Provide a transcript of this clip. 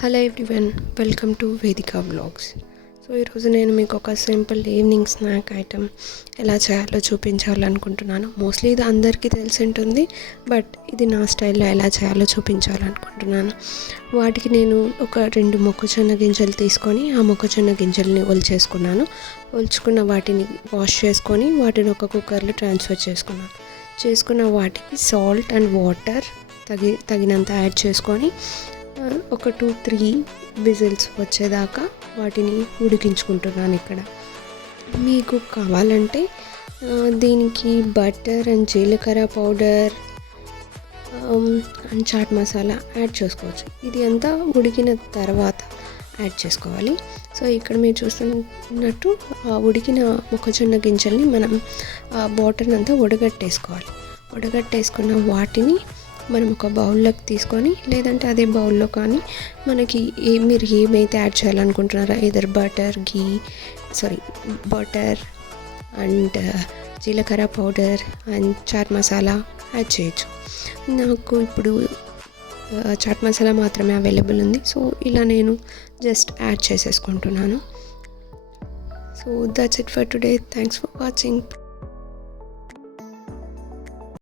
Hello everyone, welcome to వేదిక vlogs. So ఈరోజు నేను మీకు ఒక సింపుల్ ఈవినింగ్ స్నాక్ ఐటెం ఎలా చేయాలో చూపించాలనుకుంటున్నాను. మోస్ట్లీ ఇది అందరికీ తెలిసి ఉంటుంది, బట్ ఇది నా స్టైల్లో ఎలా చేయాలో చూపించాలనుకుంటున్నాను. వాటికి నేను ఒక 2 మొక్కజొన్న గింజలు తీసుకొని ఆ మొక్కజొన్న గింజల్ని ఒలుచుకున్న వాటిని వాష్ చేసుకొని వాటిని ఒక కుక్కర్లో ట్రాన్స్ఫర్ చేసుకున్న వాటికి సాల్ట్ అండ్ వాటర్ తగినంత యాడ్ చేసుకొని ఒక 2-3 విజిల్స్ వచ్చేదాకా వాటిని ఉడికించుకుంటున్నాను. ఇక్కడ మీకు కావాలంటే దీనికి బటర్ అండ్ జీలకర్ర powder and chaat masala add చేసుకోవచ్చు. ఇది అంతా ఉడికిన తర్వాత యాడ్ చేసుకోవాలి. సో ఇక్కడ మీరు చూస్తున్నట్టు ఉడికిన మొక్కజొన్న గింజల్ని మనం వాటర్ని అంతా వడగట్టేసుకున్న వాటిని మనం ఒక బౌల్లోకి తీసుకొని, లేదంటే అదే బౌల్లో కానీ మనకి మీరు ఏమైతే యాడ్ చేయాలనుకుంటున్నారో ఇదర్ బటర్ అండ్ జీలకర్ర powder and chaat masala add చేయొచ్చు. నాకు ఇప్పుడు చాట్ మసాలా మాత్రమే అవైలబుల్ ఉంది, సో ఇలా నేను జస్ట్ యాడ్ చేసేసుకుంటున్నాను. So that's it for today. Thanks for watching.